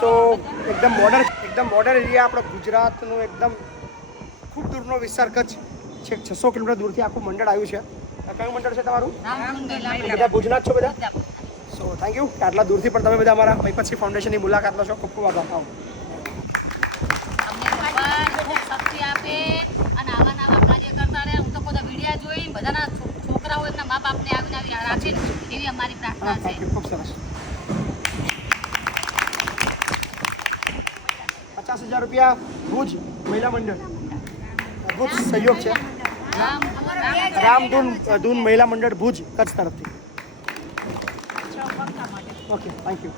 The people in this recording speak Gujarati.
સો એકદમ બોર્ડર એરિયા આપણો ગુજરાતનું એકદમ ખૂબ દૂરનો વિસ્તાર કચ્છ છેક 600 કિલોમીટર દૂરથી આખું મંડળ આવ્યું છે. કયું મંડળ છે તમારું? બધા ભુજના જ છો બધા? સો થેન્ક યુ કે આટલા દૂરથી પણ તમે બધા અમારા મહીપતસિંહ ફાઉન્ડેશનની મુલાકાત લો છો. ખૂબ ખૂબ આભાર. આવો. છોકરાઓ એમના મા બાપને આવીને રાખે એવી અમારી પ્રાર્થના છે. ખૂબ સરસ. 50,000 રૂપિયા ભુજ મહિલા મંડળ ભુજ સહયોગ છે. રામધૂન મહિલા મંડળ ભુજ કચ્છ તરફથી. Okay thank you.